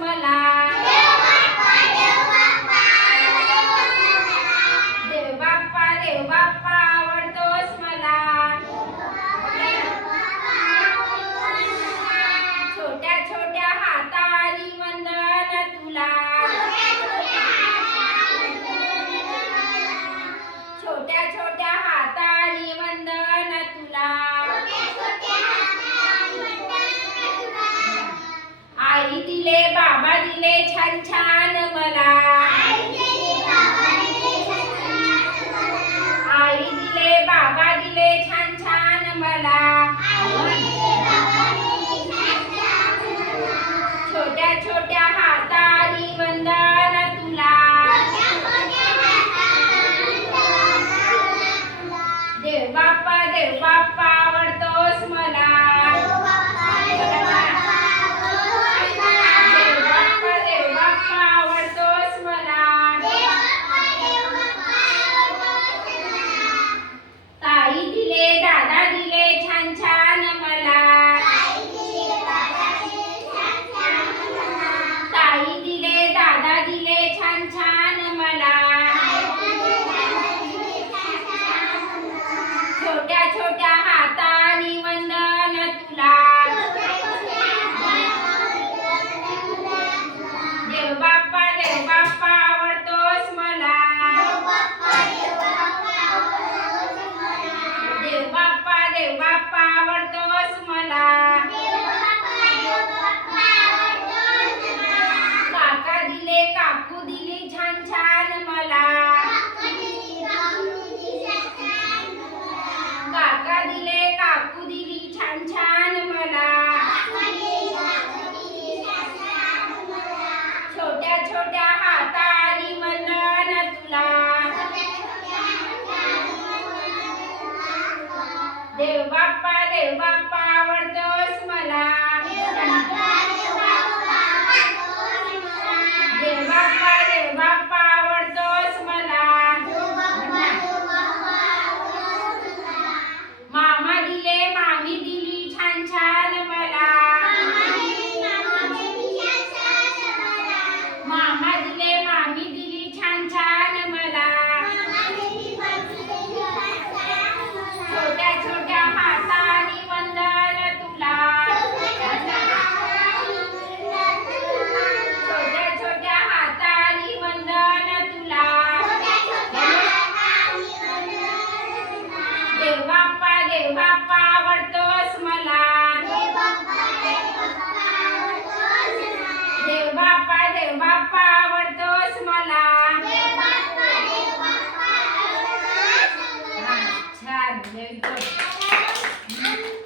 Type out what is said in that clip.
मला. देव बाप्पा आवडतोस मला. छोट्या छोट्या हातानी वंदन तुला. छोट्या छोट्या हातानी वंदन तुला. आई दिले बाबा दिले छान छान मला. आई दिले बाबा दिले छान छान मला. छोट्या छोट्या हातानी वंदन तुला. देव बाप्पा आवडतोस मला. देव बाप्पा आवडतोस मला. ताई दिले दादा दिले छान छान मला. ताई दिले दादा दिले छान छान मला. छोट्या छोट्या हातानी वंदन तुला. देव बाप्पा आवडतोस मला. देव बाप्पा आवडतोस मला. काका दिले काकू दिली छान छान मला. काका दिले काकू दिली छान छान मला. छोट्या छोट्या हातानी वंदन तुला. देव बाप्पा आवडतोस मला. देव बाप्पा आवडतोस मला. मामा दिले मामी दिली छान छान मला. मामा दिले मामी दिली छान छान मला. छोट्या छोट्या हातानी वंदन तुला. छोट्या छोट्या हातानी वंदन तुला. देव बाप्पा आवडतोस मला. देव बाप्पा आवडतोस मला. छान, very good.